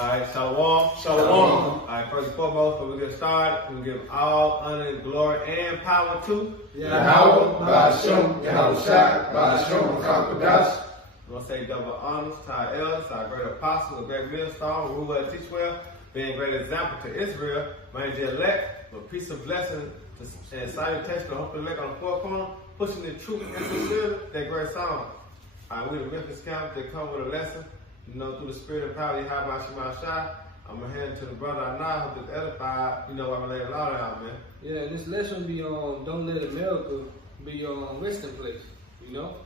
Alright, shalom. Shalom. Alright, first and foremost, before we get started, we give all honor, glory, and power to Yahweh, Ba'ashem, Yahushua, Ba'ashem, Kakodash. We want to say double honors to our elders, our great apostles, a great millstone, who will teach well, being a great example to Israel, man, the elect, with peace and blessing and salutation, hopefully elect on the four corner, pushing the truth and sincerity, that great song. Alright, we the Memphis camp, they come with a lesson. You know, through the spirit and power of Yahweh Shema Shai, I'm going to hand it to the brother I know, hope it's edified. You know, I'm going to lay it all down, man. Yeah, and this lesson be on don't let America be your resting place, you know?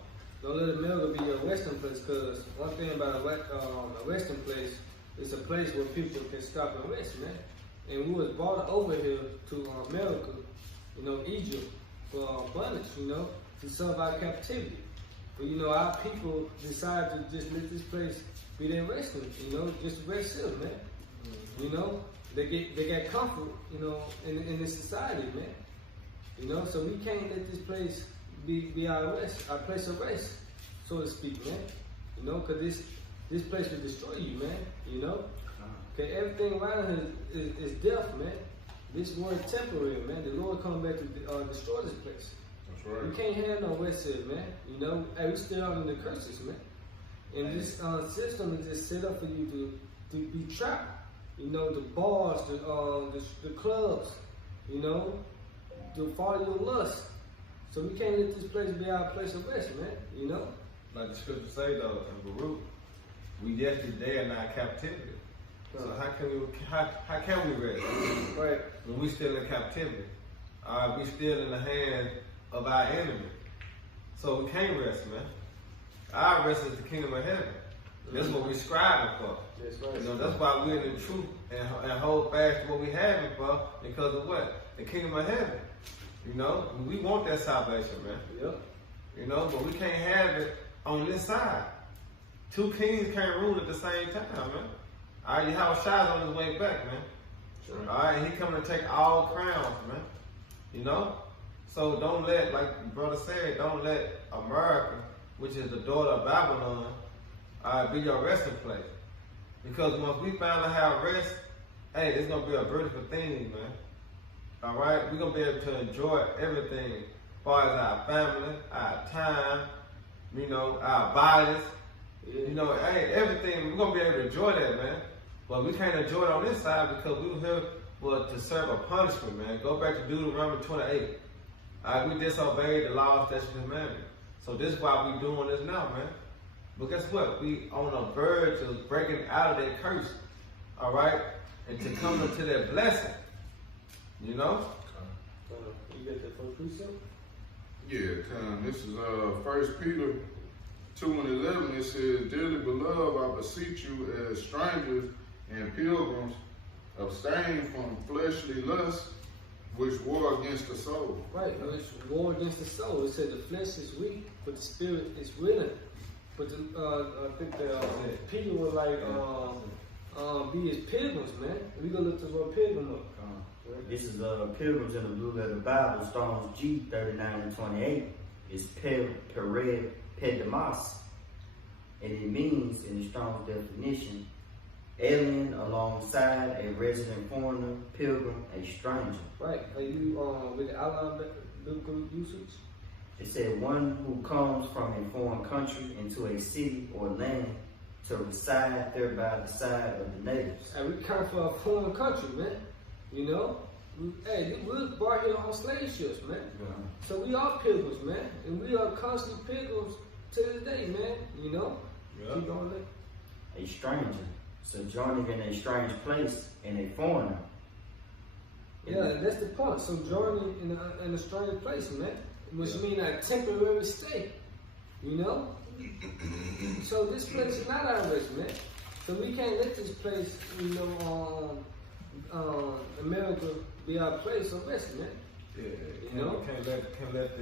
Don't let America be your resting place, because one thing about a resting place, it's a place where people can stop and rest, man. And we was brought over here to America, you know, Egypt, for abundance, you know, to serve our captivity. But, you know, our people decided to just let this place be their resting, you know, just rest here, man. You know, they got comfort, you know, in this society, man. You know, so we can't let this place be our rest, our place of rest, so to speak, man. You know, because this place will destroy you, man. You know, because everything around here is death, man. This world is temporary, man. The Lord come back to destroy this place. That's right. We can't have no rest here, man. You know, hey, we still under the curses, man. And this system is just set up for you to be trapped. You know, the bars, the clubs, you know, to follow your lust. So we can't let this place be our place of rest, man, you know? Like the scripture say though, in Baruch, we yesterday in our captivity. So how can we rest? Right. When we still in captivity. We still in the hands of our enemy. So we can't rest, man. Our rest is the kingdom of heaven. That's what we're striving for. That's right. You know, that's why we're in the truth and hold fast to what we having for, because of what? The kingdom of heaven. You know, we want that salvation, man. Yep. You know, but we can't have it on this side. Two kings can't rule at the same time, man. All right, Yahweh Shai's on his way back, man. Sure. All right, he coming to take all crowns, man. You know? So don't let, like the brother said, don't let America, which is the daughter of Babylon, be your resting place. Because once we finally have rest, hey, it's going to be a beautiful thing, man. All right? We're going to be able to enjoy everything as far as our family, our time, you know, our bodies. Yeah. You know, hey, everything, we're going to be able to enjoy that, man. But we can't enjoy it on this side because we were here to serve a punishment, man. Go back to Deuteronomy 28. All right, we disobeyed the law, statutes, and commandments. So this is why we doing this now, man. But guess what? We on the verge of breaking out of that curse, all right? And to come into that blessing, you know? You get that first precept? Yeah, this is 1 Peter 2:11. It says, "Dearly beloved, I beseech you as strangers and pilgrims, abstain from fleshly lusts, which war against the soul." Right, which war against the soul. It said the flesh is weak, but the spirit is willing. But I think that Peter was like, be his pilgrims, man. We gonna look to the word pilgrim up. This is Pilgrims in the Blue Letter Bible, Strong's G 39 and 28. It's Pered Pedimas. And it means, in the Strong's definition, alien alongside a resident foreigner, pilgrim, a stranger. Right. Are you with the outline biblical usage? It said one who comes from a foreign country into a city or land to reside there by the side of the natives. And we come from a foreign country, man. You know? We was brought here on slave ships, man. Yeah. So we are pilgrims, man. And we are constant pilgrims to this day, man. You know? Yeah. Keep going there. A stranger, sojourning in a strange place, and a foreigner. Yeah, that's the point. Sojourning in a strange place, man. Which means a temporary stay. You know? So this place is not our rest, man. So we can't let this place, you know, America be our place of rest, man. Yeah, you know? Can't let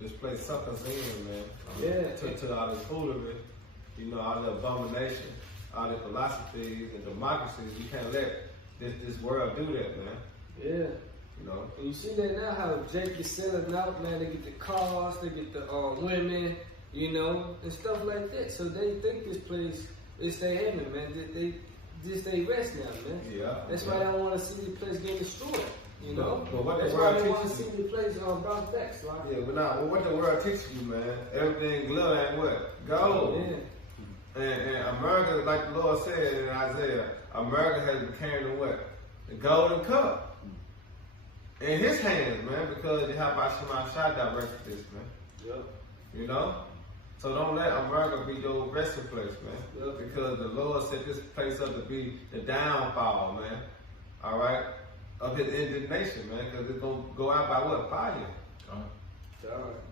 this place suck us in, man. To all the foolery, you know, all the abomination, all the philosophies and democracies. We can't let this world do that, man. Yeah. You know? And you see that now, how Jake is selling out, man. They get the cars, they get the women, you know, and stuff like that. So they think this place is their heaven, man. just they rest now, man. Yeah. That's why they don't want to see the place get destroyed. You know? But what the That's why world they want to teaches see the place brought back, right? Yeah, but now, what the world teaches you, man, everything glitter and what? Gold. Yeah. And America, like the Lord said in Isaiah, America has been carrying the what? The golden cup. In his hands, man, because you have Shema Shai directed this, man. Yep. You know? So don't let America be your resting place, man. Yep. Because the Lord set this place up to be the downfall, man. All right? Of his indignation, man. Because it's going to go out by what? Fire.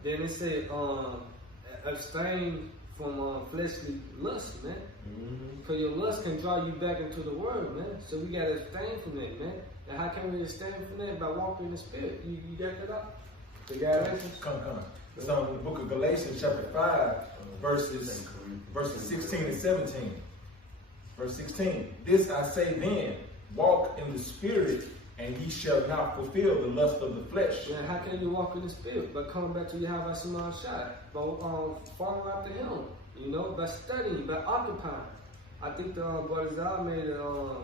Then it said, abstain from fleshly lust, man. Because your lust can draw you back into the world, man. So we got to abstain from that, man. And how can we abstain from that? By walking in the Spirit. You got that up? The Galatians? Come. It's on the book of Galatians, chapter 5, verses 16 and 17. Verse 16. This I say then, walk in the Spirit, and ye shall not fulfill the lust of the flesh. Man, how can you walk in the Spirit? By coming back to Yahweh Shema Shai. By following after Him. You know, by studying, by occupying. I think the Brother Zal made a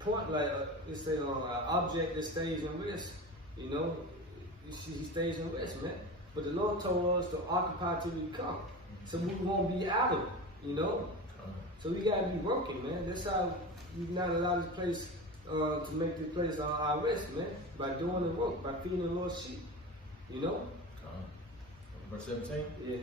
point like it's an object that stays in rest. You know, he stays in rest, man. But the Lord told us to occupy till we come. So we won't be idle, you know. So we gotta be working, man. That's how you not allow this place to make this place our rest, man. By doing the work, by feeding the Lord's sheep. You know? Verse 17. Yeah.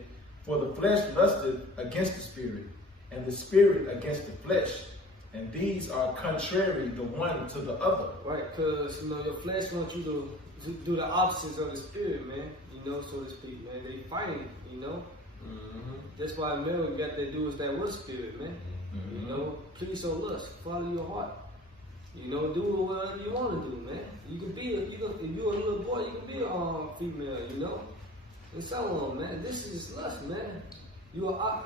For the flesh lusteth against the Spirit, and the Spirit against the flesh. And these are contrary the one to the other. Right, because, you know, your flesh wants you to do the opposites of the Spirit, man. You know, so to speak, man. They fighting, you know. That's why man, we got to do is that with Spirit, man. You know, please your lust, follow your heart. You know, do whatever you want to do, man. You can be if you're a little boy, you can be a female, you know, and so on, man. This is lust, man. You are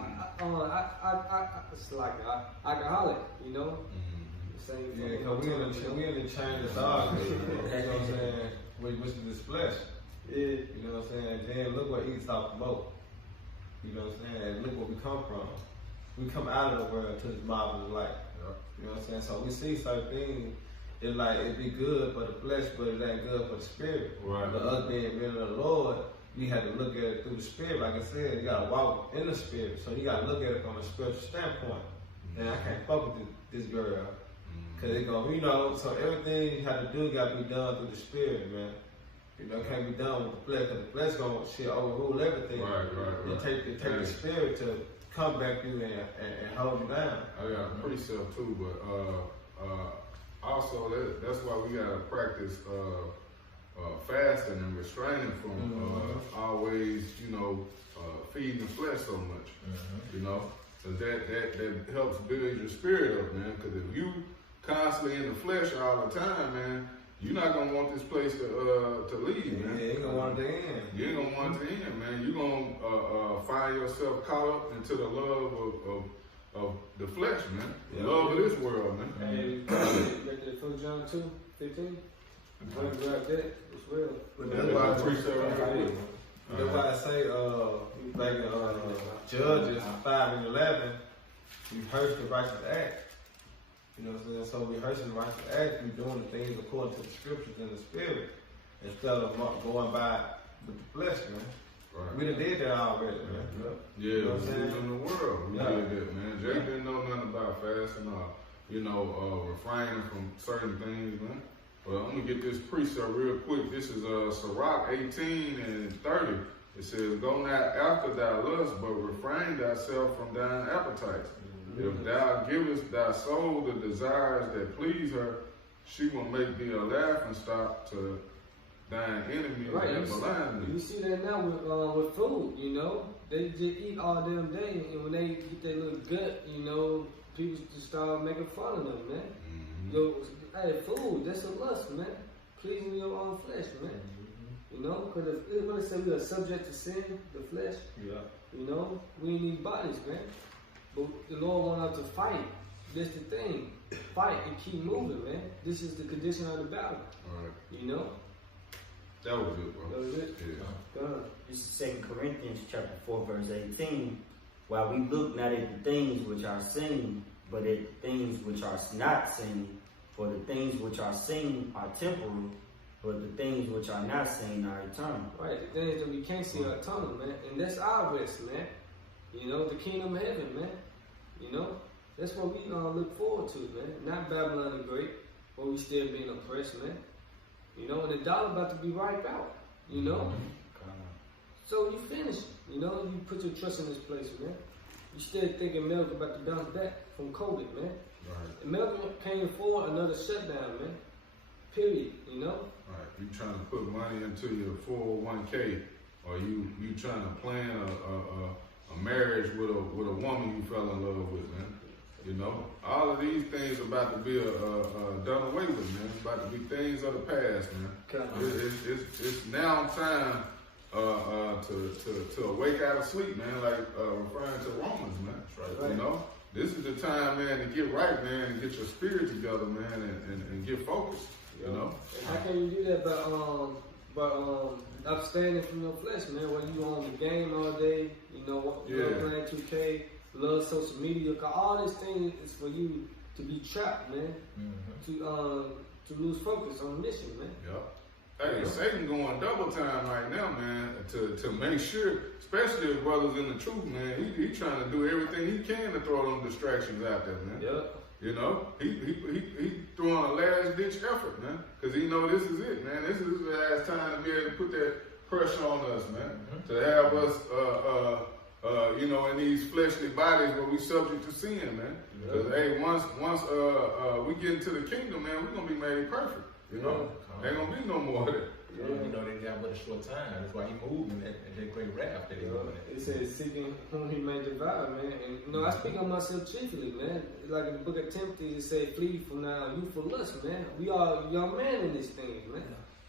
it's like an alcoholic, you know. Same Yeah, because we in the chain of dog, you know what I'm saying? Which is this flesh. Yeah. You know what I'm saying? Then look what Esau promote. You know what I'm saying? And look where we come from. We come out of the world to this marvelous light. You know what I'm saying? So we see certain things, it's like it be good for the flesh, but it ain't good for the spirit. Right. But us being men of the Lord, we had to look at it through the spirit. Like I said, you gotta walk in the spirit. So you gotta look at it from a spiritual standpoint. And I can't fuck with this girl. Cause it gonna, you know, so everything you have to do gotta be done through the spirit, man. You know, it can't be done with the flesh, because the flesh gonna shit overrule everything. Right. It take the spirit to come back to you and hold you down. I got a precept too, but also that's why we gotta practice fasting and restraining from always, you know, feeding the flesh so much. You know, cause that helps build your spirit up, man. Cause if you constantly in the flesh all the time, man, you're not gonna want this place to leave, man. Yeah, you ain't gonna want it to end. You ain't gonna want it to end, man. You're gonna find yourself caught up into the love of the flesh, man. The love of this world, man. Hey, you got that 1 John 2:15? Grab that as well. That's why I that's why I say back in Judges 5:11, rehearse the righteous act. You know what I'm saying? So rehearsing the righteous act, we're doing the things according to the scriptures and the spirit, instead of going by with the flesh, man. Right. We done did that already, man. Yeah, You know what I'm we saying? live in the world. We did that, man. Jay didn't know nothing about fasting or, you know, refraining from certain things, man. But I'm gonna get this precept real quick. This is Sirach 18:30. It says, "Go not after thy lust, but refrain thyself from thine appetites. If thou givest thy soul the desires that please her, she will make thee a laughing stock to thine enemy Right, that malign you thee." see that now with food, you know. They just eat all damn day, and when they get their little gut, you know, people just start making fun of them, man. Yo, hey, food, that's a lust, man. Pleasing your own flesh, man. You know, because when they say we are subject to sin, the flesh, you know, we in these bodies, man. But the Lord wants us to fight. That's the thing. Fight and keep moving, man. This is the condition of the battle. All right. You know? That was good, bro. That was it. Yeah. This is 2 Corinthians chapter 4, verse 18. While we look not at the things which are seen, but at things which are not seen. For the things which are seen are temporal, but the things which are not seen are eternal. Right, the things that we can't see are eternal, man. And that's our rest, man. You know, the kingdom of heaven, man. You know, that's what we look forward to, man. Not Babylon the Great, where we still being oppressed, man. You know, and the dollar about to be wiped out, you know. So you finish, you know, you put your trust in this place, man. You still thinking America about to bounce back from COVID, man. Right. America can't afford another shutdown, man. Period, you know. Right. You trying to put money into your 401k, or you trying to plan a marriage with a woman you fell in love with, man. You know, all of these things are about to be done away with, man. It's about to be things of the past, man. It's now time to awake out of sleep, man. Like referring to Romans, man. That's right. You know, this is the time, man, to get right, man, and get your spirit together, man, and get focused. You know. And how can you do that by abstaining from your flesh, man? Whether you on the game all day, you know, love playing 2K, love social media, cause all these things is for you to be trapped, man. To lose focus on the mission, man. Yep. Hey, Satan going double time right now, man, to make sure, especially if brothers in the truth, man, he trying to do everything he can to throw them distractions out there, man. Yep. You know, he throwing a last ditch effort, man, because he know this is it, man. This is the last time to be able to put that pressure on us, man, to have us, you know, in these fleshly bodies where we subject to sin, man. Because hey, once we get into the kingdom, man, we're gonna be made perfect. You know, ain't gonna be no more of that. You know, they got but a short time. That's why he moved in that great wrath that he moved in. It says, seeking whom he may devour, man. And, you know, I speak on myself chiefly, man. Like in the book of Timothy, it says, flee from now youthful lust, man. We are young men in these things, man.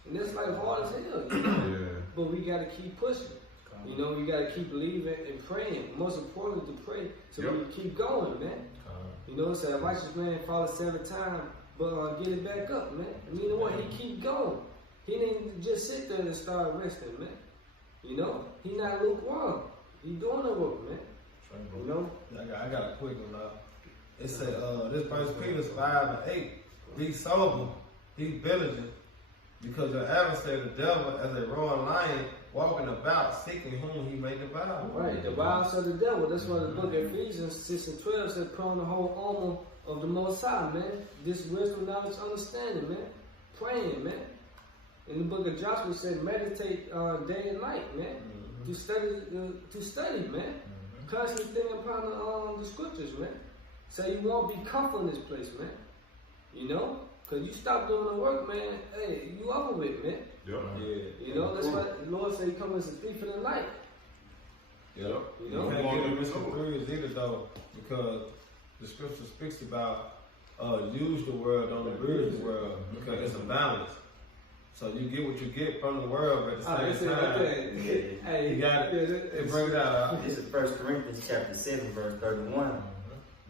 And that's like hard as hell, you know? But we got to keep pushing. You know, we got to keep believing and praying. Most importantly, to pray so we keep going, man. You know, it says, a righteous man falls 7 times, but get it back up, man. And you know what? He keep going. He didn't just sit there and start resting, man. You know, he not lukewarm. He doing the work, man. You know. I got a quick one. It said this 1 Peter 5:8. Be sober, be vigilant, because your adversary, the devil, as a roaring lion, walking about, seeking whom he may devour. Right, the wiles of the devil. That's why the book of Ephesians 6:12 said, put on the whole armor of the Most High, man. This wisdom, knowledge, understanding, man. Praying, man. In the book of Joshua said, meditate day and night, man. To study, man. Constantly thinking upon the scriptures, man. So you won't be comfortable in this place, man. You know? Because you stop doing the work, man. Hey, you over with, man. You know, that's why the Lord said he comes as a thief in the night. You know? You can't get him misconstrued either, though, because the scripture speaks about use the world, don't abuse the world, because it's a balance. So you get what you get from the world, but at the same time, you got it brings out. This is 1 Corinthians chapter 7, verse 31.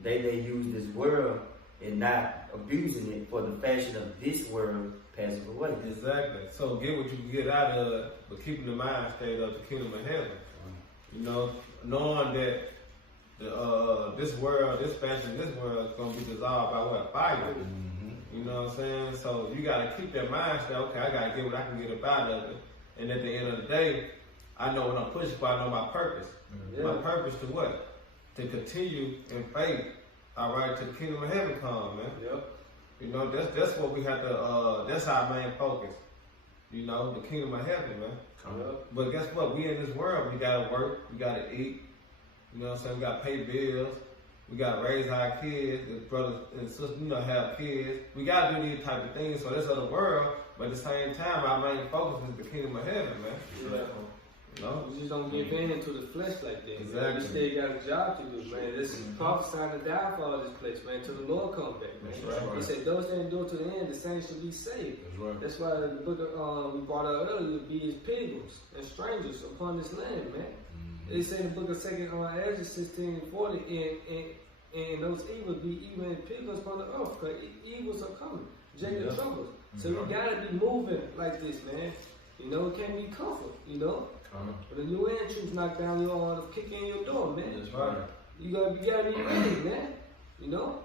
They use this world and not abusing it, for the fashion of this world passes away. Exactly. So get what you can get out of it, but keeping the mind state of the kingdom of heaven. You know, knowing that this world, this fashion, this world is going to be dissolved by what? Fire. You know what I'm saying? So you got to keep that mind state, okay, I got to get what I can get up out of it. And at the end of the day, I know what I'm pushing for, I know my purpose. My purpose to what? To continue in faith, all right, to the kingdom of heaven come, man. You know, that's what we have to, that's our main focus. You know, the kingdom of heaven, man. But guess what? We in this world, we got to work, we got to eat. You know what I'm saying? We got to pay bills. We got to raise our kids, and brothers and sisters, you know, have kids. We got to do these type of things. So that's of the world, but at the same time, our main focus is the kingdom of heaven, man. You know? We just don't give in to the flesh like that. Exactly. We still got a job to do, man. This is prophesying the downfall of this place, man, till the Lord come back, man. He said, those that endure to the end, the saints shall be saved. That's why the book of, we brought out earlier, be as pilgrims and strangers upon this land, man. They say in the book of 2 Ezra 16:40, and those evils be even pilgrims upon the earth, because evils are coming, Jacob troubles. So we gotta be moving like this, man. You know, it can't be comfort, you know. But the new troops knock down your kick in your door, man. That's right. You gotta be ready, man. You know?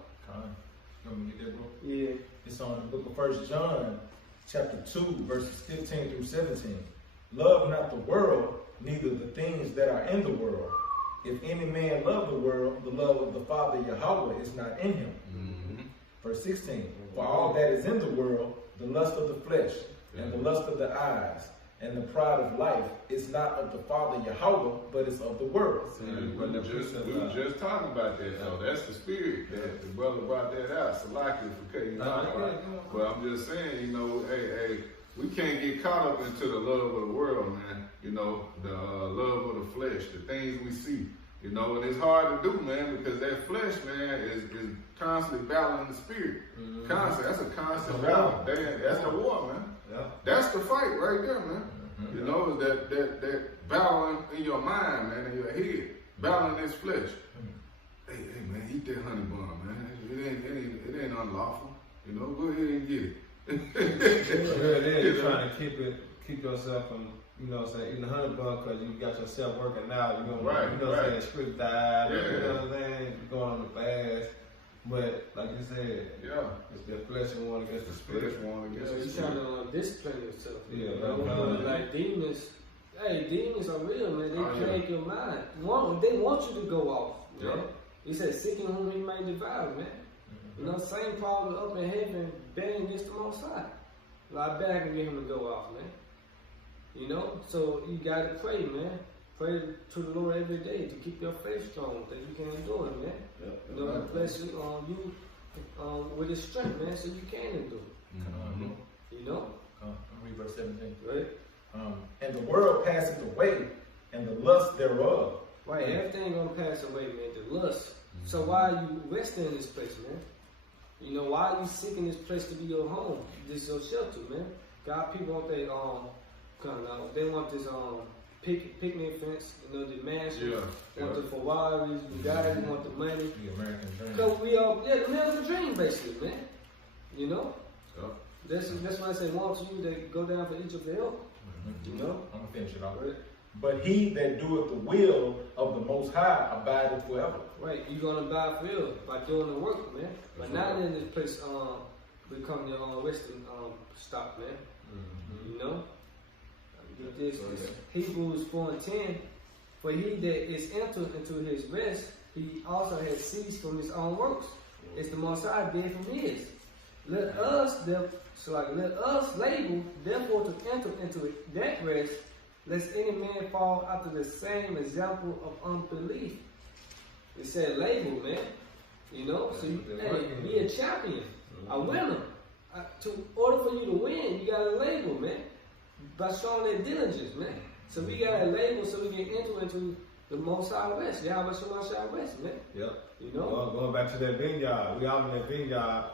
You want me to get that, bro? Yeah. It's on the book of 1 John, chapter 2, verses 15 through 17. Love not the world, neither the things that are in the world. If any man love the world, the love of the Father Yahweh is not in him. Verse 16. For all that is in the world, the lust of the flesh, and the lust of the eyes, and the pride of life is not of the Father Yahweh, but is of the world. We were just talking about that, though. That's the spirit that the brother brought that out. Salaki for cutting you off. But I'm just saying, you know, hey, we can't get caught up into the love of the world, man. You know, the love of the flesh, the things we see. You know, and it's hard to do, man, because that flesh, man, is constantly battling the spirit. Constantly. That's a constant battle. That's the war, man. Yeah. That's the fight right there, man. You know, that battling in your mind, man, in your head, battling this flesh. Hey, man, eat that honey bun, man. It ain't unlawful. You know, go ahead and get it. You're trying to keep yourself from, you know what I'm saying, eating a honey bun because you got yourself working out. You know what I'm saying, strict diet. You know what I'm saying, you're going on the fast. But like you said, it's the flesh one against the spirit. You're trying to discipline yourself. Yeah, you know? Like demons. Hey, demons are real, man. They plague your mind. They want you to go off. Man. He said, seeking whom he may devour, man. You know, same problem up in heaven, betting against the Most High. Well, I bet I can get him to go off, man. You know, so you gotta pray, man. Pray to the Lord every day to keep your faith strong, that you can endure it, man. You know, bless you with his strength, man, so you can endure it. You know? Read verse 17. Right? And the world passeth away, and the lust thereof. Right, everything gonna pass away, man. The lust. So why are you resting in this place, man? You know, why are you seeking this place to be your home? This is your shelter, man. God, people want they they want this picnic fence, you know, the mansion, want the Ferraris, the guys who want the money. The American dream. So we are, the American dream, basically, man. You know? That's why I say, want you to go down for each of the help. You know? I'm gonna finish it off. But he that doeth the will of the Most High abideth forever. Right, you're gonna abide forever by doing the work, man. But not in this place become your resting stop, man. You know? This Hebrews 4:10. For he that is entered into his rest, he also has ceased from his own works. It's the Most High did from his. Let us labor, therefore, to enter into that rest, lest any man fall after the same example of unbelief. It said labor, man. You know, so you be a champion, a winner. In order for you to win, you gotta labor, man. By showing that diligence, man. So we gotta labor so we can enter into the Most High rest. Yahweh Shemashah rest, man. Yep. You know? Going back to that vineyard, we all in that vineyard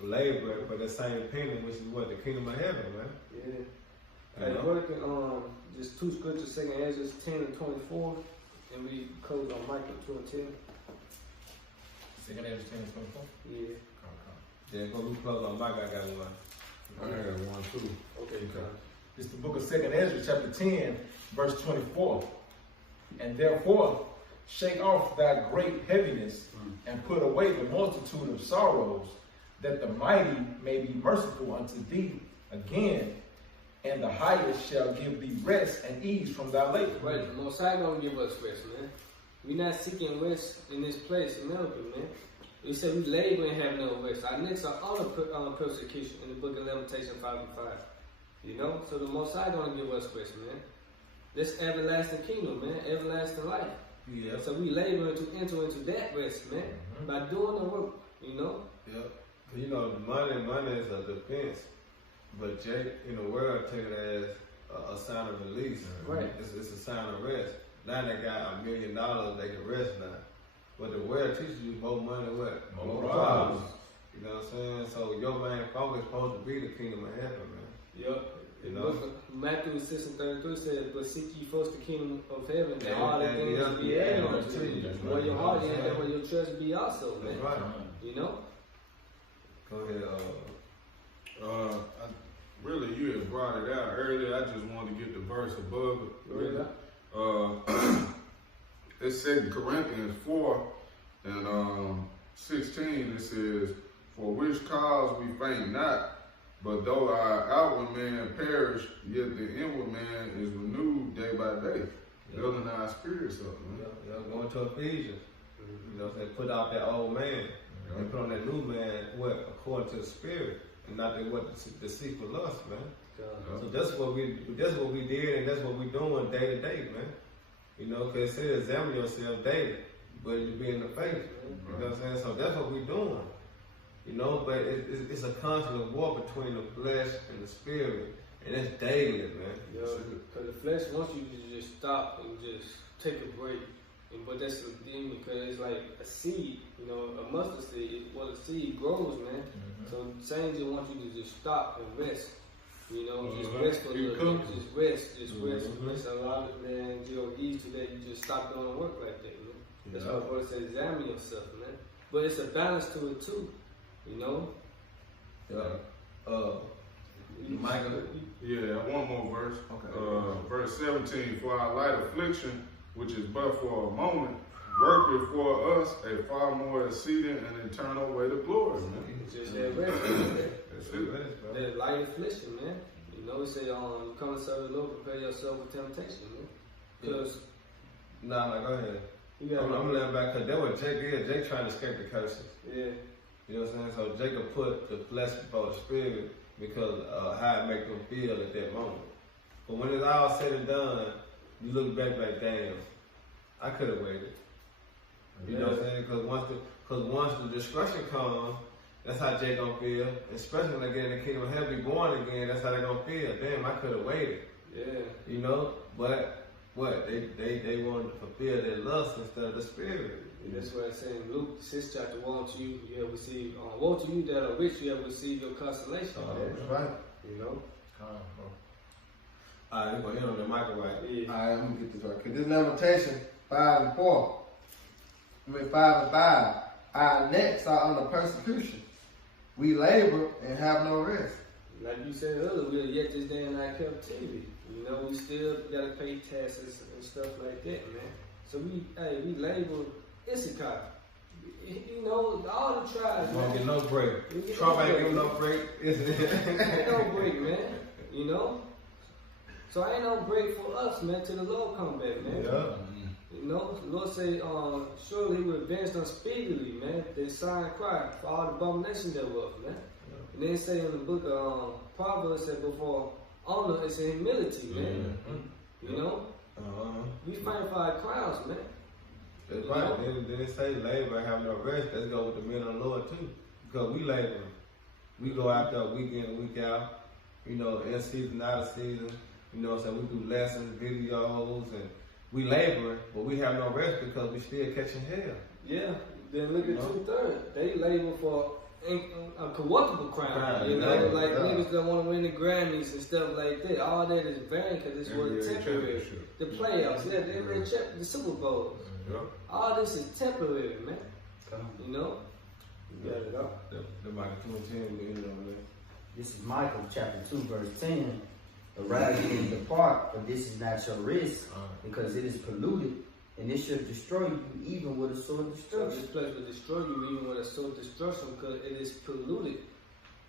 labor for the same opinion, which is what? The kingdom of heaven, man. Yeah. Hey, working on just two scriptures, 2 Ezra 10 and 24, and we close on Micah 2 and 10. 2 Ezra 10 and 24? Yeah. Yeah, go we close on Micah, I got one. I got one too. Okay. It's the book of 2 Ezra, chapter 10, verse 24. And therefore, shake off thy great heaviness, and put away the multitude of sorrows, that the mighty may be merciful unto thee again, and the highest shall give thee rest and ease from thy labor. Right, the Most High gonna give us rest, man. We're not seeking rest in this place in America, man. We said we labor and have no rest. Our necks are under persecution in the book of Lamentation 5 and 5. You know? So the Most High gonna give us rest, man. This everlasting kingdom, man. Everlasting life. Yeah. So we labor to enter into that rest, man. By doing the work, you know? Yeah. You know, money is a defense. But Jake in the world take it as a sign of release. Right. It's a sign of rest. Now they got $1 million, they can rest now. But the world teaches you more money, what? More problems. You know what I'm saying? So your main focus is supposed to be the kingdom of heaven, man. Yep. You know? Matthew 6 and 33 says, but seek ye first the kingdom of heaven, and all the things will be added unto you. Where your heart is, and where your treasure be also, man. Right. You know? Go ahead. Really, you had brought it out earlier. I just wanted to get the verse above it. Really? It's 2 Corinthians 4 and 16, it says, "For which cause we faint not, but though our outward man perish, yet the inward man is renewed day by day." Building our spirits up, man. Going to Ephesians. You know what I'm saying? Put out that old man and put on that new man, what? According to the spirit, and not that what the deceitful lust, man. So that's what we did, and that's what we doing day to day, man. You know, because it says examine yourself daily, but you be in the faith. You know what I'm saying? So that's what we doing. You know, but it's a constant war between the flesh and the spirit, and it's daily, man. Because the flesh wants you to just stop and just take a break. But that's the thing, because it's like a seed, you know, a mustard seed. Well, a seed grows, man. So Satan just wants you to just stop and rest. You know, just rest for a little bit. Just rest. A lot of, man, you know, these today, you just stop doing work like that, man. That's why the word says examine yourself, man. But it's a balance to it, too. You know? Michael? Yeah, one more verse. Okay. Verse 17, "For our light affliction, which is but for a moment, worketh for us a far more exceeding and eternal weight of glory." Man. It's just that rest. That's it. That light affliction, man. You know, it say, you come to serve the Lord, prepare yourself for temptation, man. Because... go ahead. I'm gonna let him back, because that what Jake is. Jake trying to escape the curses. Yeah. You know what I'm saying? So Jacob put the flesh before the spirit because how it make them feel at that moment. But when it's all said and done, you look back like, damn, I could have waited. You know what I'm saying? Because once the destruction comes, that's how Jacob gonna feel. Especially when they get in the kingdom of heaven, be born again, that's how they gonna feel. Damn, I could have waited. Yeah. You know? But what? They wanted to fulfill their lust instead of the spirit. And that's why it's saying Luke 6 chapter 1 to you, you have received, woe to you that are rich, you have received your consolation. That's right. You know? Alright, we're gonna hit on the microwave. Yeah. Alright, I'm gonna get this right. Cause this Lamentation 5 and 4. 5 and 5. Our necks are under persecution. We labor and have no rest. Like you said earlier, we are yet this day in our captivity. You know, we still gotta pay taxes and stuff like that, man. So we labor Issachar. You know, all the tribes. Won't get no break. Trump ain't giving no break. Ain't no break, man. You know? So ain't no break for us, man, till the Lord come back, man. Yeah. You know, the Lord say, surely he will advance them speedily, man. They sign cry for all the abomination thereof, man. And then say in the book of Proverbs, that before honor is humility, man. You know? We fight for our crowns, man. That's right. Then it say labor and have no rest. Let's go with the men of the Lord too. Because we labor. We go out there week in and week out. You know, in season, out of season. You know what I'm saying? We do lessons, videos, and we labor, but we have no rest because we still catching hell. Yeah. Then look at 2/3. They labor for a corruptible crown. You know, like niggas that want to win the Grammys and stuff like that. All that is vain because it's worth temporary. The playoffs, the NBA the Super Bowl. All this is temporary, man. You know? You got it up. The Michael 2:10, we ended on that. This is Micah chapter 2, verse 10. Arise and depart, for this is not your rest, because it is polluted, and it shall destroy you even with a sword of So destruction. this place will destroy you even with a sword of destruction because it is polluted.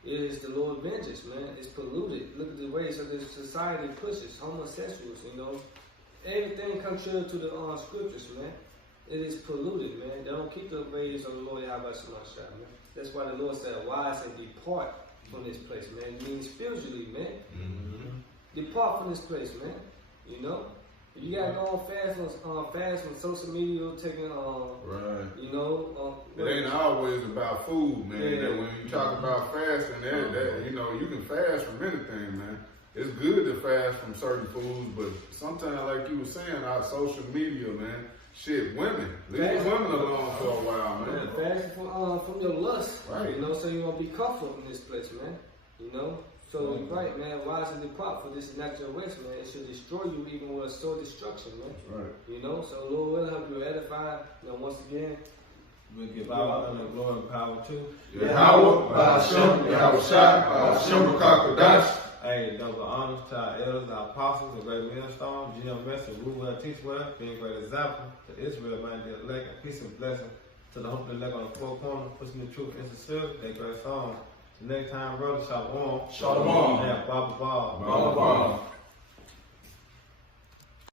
It is the Lord's vengeance, man. It's polluted. Look at the ways of this society pushes homosexuals, you know. Everything contrary to the scriptures, man. It is polluted, man. They don't keep the ways of the Lord Yahweh Shemashah, man. That's why the Lord said, arise and depart from this place, man. It means spiritually, man. Depart from this place, man. You know? You gotta go on fast on social media, taking Right. you know, It ain't always about food, man. Yeah. That when you talk about fasting, that you know, you can fast from anything, man. It's good to fast from certain foods, but sometimes, like you were saying, our social media, man, shit, women, leave women alone for a while, man. Fast from your lust, Right. You know, so you won't be comfortable in this place, man. You know, so you're right, man. Rise and depart, for this is not your rest, man. It should destroy you even with a sword destruction, man. Right. You know, so Lord will help you edify. You know, once again. We give our honor and glory and power too. Yahweh, Ba'ashem, Yahushua, Ba'ashem, Kakadash. Hey, double honors to our elders, our apostles, the great millstone, GMS, and Ruwell, Teachwell, being great example to Israel, man, the elect, and peace and blessing To the hope that leg on the four corner, pushing the truth and sincerity. They great song. The next time, brother, shalom. Shalom. Yeah, Baba Bob. Baba Bob.